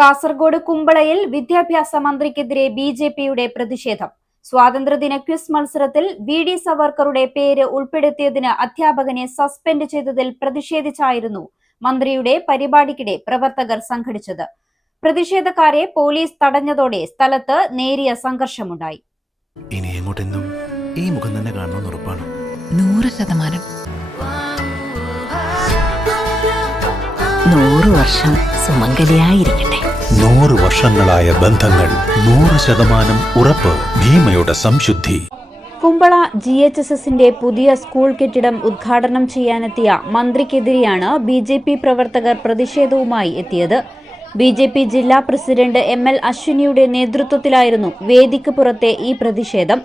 കാസർഗോഡ് കുമ്പളയിൽ വിദ്യാഭ്യാസ മന്ത്രിക്കെതിരെ ബിജെപിയുടെ പ്രതിഷേധം. സ്വാതന്ത്ര്യദിന ക്വിസ് മത്സരത്തിൽ വി.ഡി. സവർക്കറുടെ പേര് ഉൾപ്പെടുത്തിയതിന് അധ്യാപകനെ സസ്പെൻഡ് ചെയ്തതിൽ പ്രതിഷേധിച്ചായിരുന്നു മന്ത്രിയുടെ പരിപാടിക്കിടെ പ്രവർത്തകർ സംഘടിച്ചത്. പ്രതിഷേധക്കാരെ പോലീസ് തടഞ്ഞതോടെ സ്ഥലത്ത് നേരിയ സംഘർഷമുണ്ടായി. ഇനി എങ്ങോട്ടെന്നും ഈ മുഖം തന്നെ കാണണമെന്ന് ഉറപ്പാണ്. 100%. 100 വർഷം സുമംഗലിയായിരിക്കട്ടെ. 100 വർഷങ്ങളായ ബന്ധങ്ങൾ 100% ഉറപ്പ്. ഭീമയുടെ സംശുദ്ധി. കുമ്പള GHSSന്റെ പുതിയ സ്കൂൾ കെട്ടിടം ഉദ്ഘാടനം ചെയ്യാനെത്തിയ മന്ത്രിക്കെതിരെയാണ് ബിജെപി പ്രവർത്തകർ പ്രതിഷേധവുമായി എത്തിയത്. ബിജെപി ജില്ലാ പ്രസിഡന്റ് ML അശ്വിനിയുടെ നേതൃത്വത്തിലായിരുന്നു വേദിക്ക് പുറത്തെ ഈ പ്രതിഷേധം.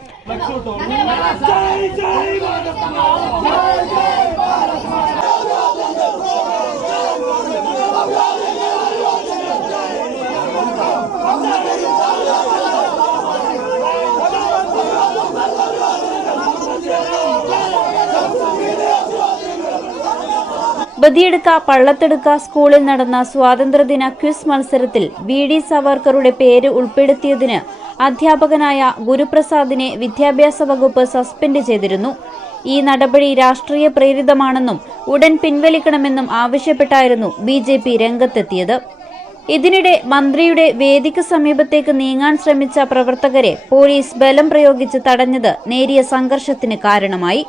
ബദിയടുക്ക പള്ളത്തെടുക്ക സ്കൂളിൽ നടന്ന സ്വാതന്ത്ര്യദിന ക്വിസ് മത്സരത്തിൽ വി.ഡി. സവർക്കറുടെ പേര് ഉൾപ്പെടുത്തിയതിന് അധ്യാപകനായ ഗുരുപ്രസാദിനെ വിദ്യാഭ്യാസ വകുപ്പ് സസ്പെൻഡ് ചെയ്തിരുന്നു. ഈ നടപടി രാഷ്ട്രീയ പ്രേരിതമാണെന്നും ഉടൻ പിൻവലിക്കണമെന്നും ആവശ്യപ്പെട്ടായിരുന്നു ബിജെപി രംഗത്തെത്തിയത്. ഇതിനിടെ മന്ത്രിയുടെ വേദിക്ക് സമീപത്തേക്ക് നീങ്ങാൻ ശ്രമിച്ച പ്രവർത്തകരെ പോലീസ് ബലം പ്രയോഗിച്ച് തടഞ്ഞത് നേരിയ സംഘർഷത്തിന് കാരണമായി.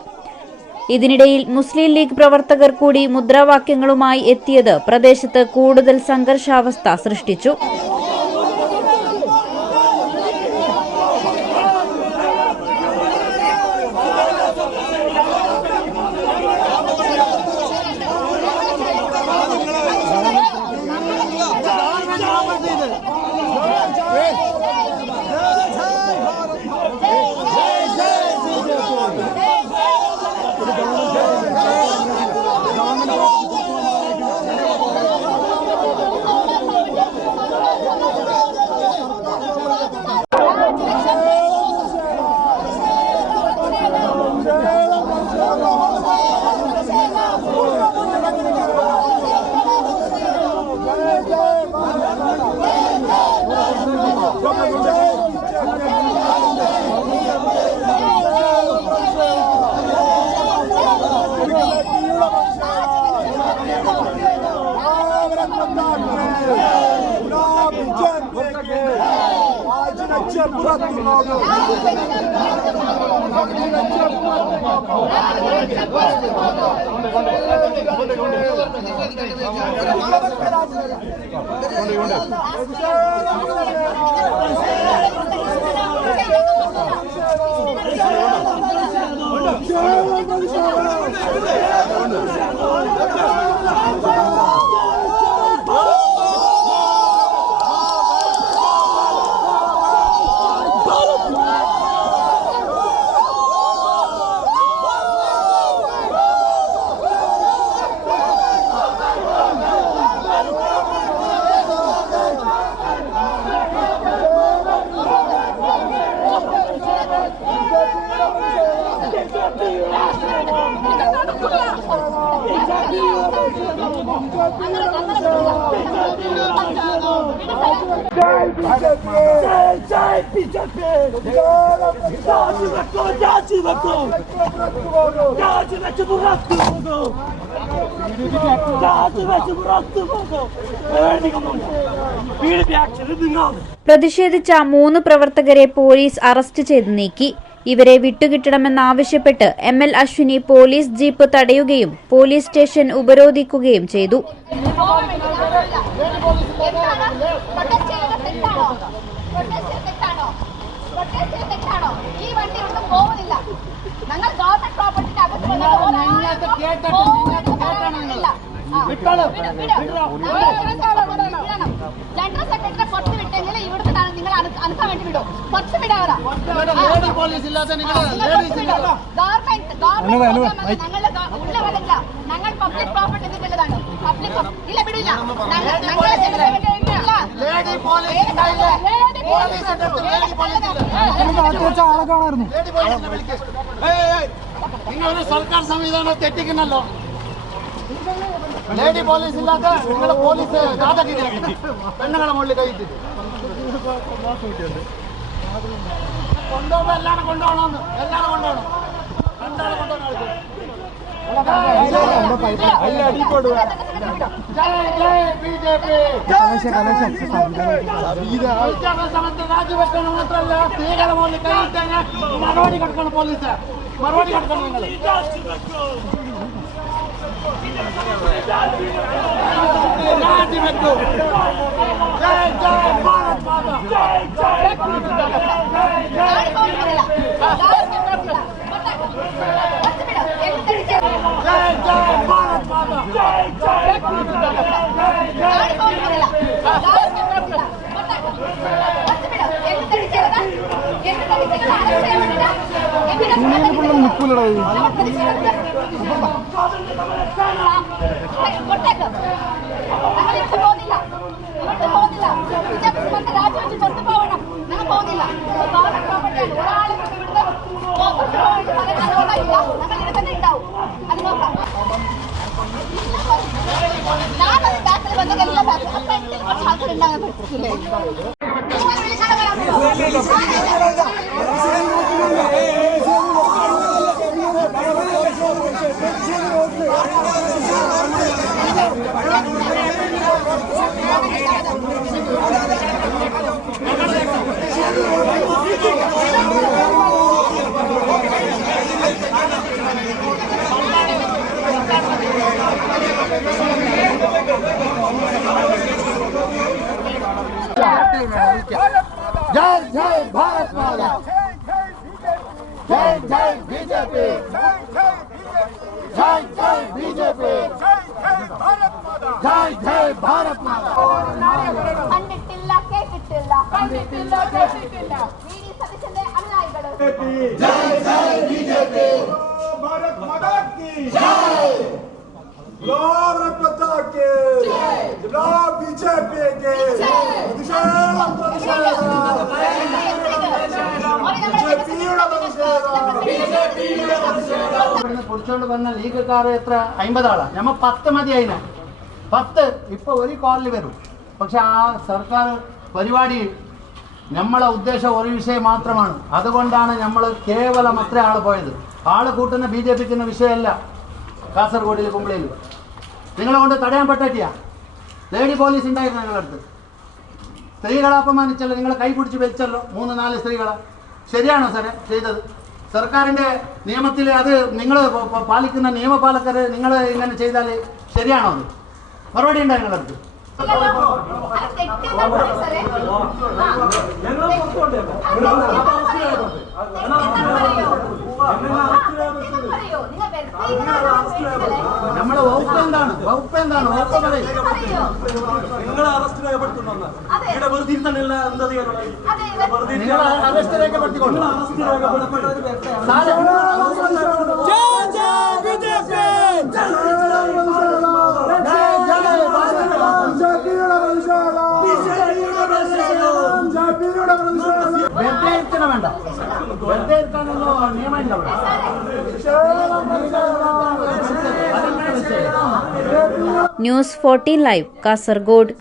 ഇതിനിടയിൽ മുസ്ലിം ലീഗ് പ്രവർത്തകർ കൂടി മുദ്രാവാക്യങ്ങളുമായി എത്തിയത് പ്രദേശത്ത് കൂടുതൽ സംഘർഷാവസ്ഥ സൃഷ്ടിച്ചു. പ്രതിഷേധിച്ച 3 പ്രവർത്തകരെ പോലീസ് അറസ്റ്റ് ചെയ്ത് നീക്കി. ഇവരെ വിട്ടുകിട്ടണമെന്നാവശ്യപ്പെട്ട് ML അശ്വിനി പോലീസ് ജീപ്പ് തടയുകയും പോലീസ് സ്റ്റേഷൻ ഉപരോധിക്കുകയും ചെയ്തു. ജനറൽ സെക്രട്ടറി പുറത്ത് വിട്ടെങ്കിൽ ഇവിടുത്തെ നിങ്ങൾ അനക്കാൻ വേണ്ടി വിടും. പുറത്ത് വിടാറാ ഞങ്ങൾ പബ്ലിക് പ്രോപ്പർട്ടി ഇതിൻ്റെതാണ്. പബ്ലിക് ഇല്ല വിടില്ല. നിങ്ങൾ സർക്കാർ സംവിധാനം തെറ്റിക്കുന്നല്ലോ. ലേഡി പോലീസ് ഇല്ലാത്ത നിങ്ങളുടെ പോലീസ് ദാദാഗിരിയാക്കി പെണ്ണുങ്ങളെ മുകളിൽ കഴിച്ചിട്ട് കൊണ്ടുപോകുമ്പോൾ എല്ലാവരും കൊണ്ടുപോകണമെന്ന് എല്ലാവരും കൊണ്ടുപോകണം രണ്ടാളെ കൊണ്ടുപോകണം രാജിവെക്കണം മാത്രമല്ല സ്ത്രീകളെ മുകളിൽ കഴിയിട്ട് മറുപടി കൊടുക്കണം പോലീസ് മറുപടി കൊടുക്കണം നിങ്ങൾ രാജിവെക്കൂ ജയ് ജയ് ഭാരത് മാതാ ജയ് ജയ് ഭാരത് മാതാ ഞാനത് ബാക്കിൽ വന്നതെല്ലാം ബാക്കിൽ കുറച്ച് ആൾക്കാരുണ്ടാകാൻ പറ്റില്ലേ जय जय भारत माता जय जय बीजेपी जय जय बीजेपी जय जय भारत माता കണ്ടിട്ടില്ല കേട്ടിട്ടില്ല വി.ഡി. സതീശന്റെ അനുയായികൾ ജയ് ജയ് ബിജെപി ഭാരത് മാതാ കി ജയ് भारत माता की जय बीजेपी के കുടിച്ചോണ്ട് വന്ന ലീഗക്കാർ എത്ര 50 ആളാ നമ്മ 10 മതി അതിന് 10 ഇപ്പൊ ഒരു കോളിൽ വരും പക്ഷെ ആ സർക്കാർ പരിപാടി നമ്മളെ ഉദ്ദേശം ഒരു വിഷയം മാത്രമാണ് അതുകൊണ്ടാണ് നമ്മൾ കേവലം അത്ര ആൾ പോയത് ആള് കൂട്ടുന്ന BJP വിഷയമല്ല കാസർഗോഡിൽ കുമ്പളയിൽ നിങ്ങളെ കൊണ്ട് തടയാൻ പറ്റിയ ലേഡി പോലീസ് ഉണ്ടായിരുന്നു നിങ്ങളടുത്ത് സ്ത്രീകളെ അപമാനിച്ചല്ലോ നിങ്ങളെ കൈ പിടിച്ച് വലിച്ചല്ലോ 3-4 സ്ത്രീകളെ ശരിയാണോ സാറേ ചെയ്തത് സർക്കാരിൻ്റെ നിയമത്തിൽ അത് നിങ്ങൾ പാലിക്കുന്ന നിയമപാലകർ നിങ്ങൾ ഇങ്ങനെ ചെയ്താൽ ശരിയാണോ അത് മറുപടി ഉണ്ടോ നിങ്ങളടുത്ത് നമ്മുടെ വകുപ്പ് എന്താണ് വകുപ്പ് പറയും നിങ്ങൾ അറസ്റ്റ് രേഖപ്പെടുത്തുന്ന അറസ്റ്റ് രേഖപ്പെടുത്തിക്കൊണ്ട് വേണ്ട വെറുതെ ഇരുത്താനുള്ള നിയമം ഇല്ല ന്യൂസ് 14 ലൈവ് കാസർഗോഡ്.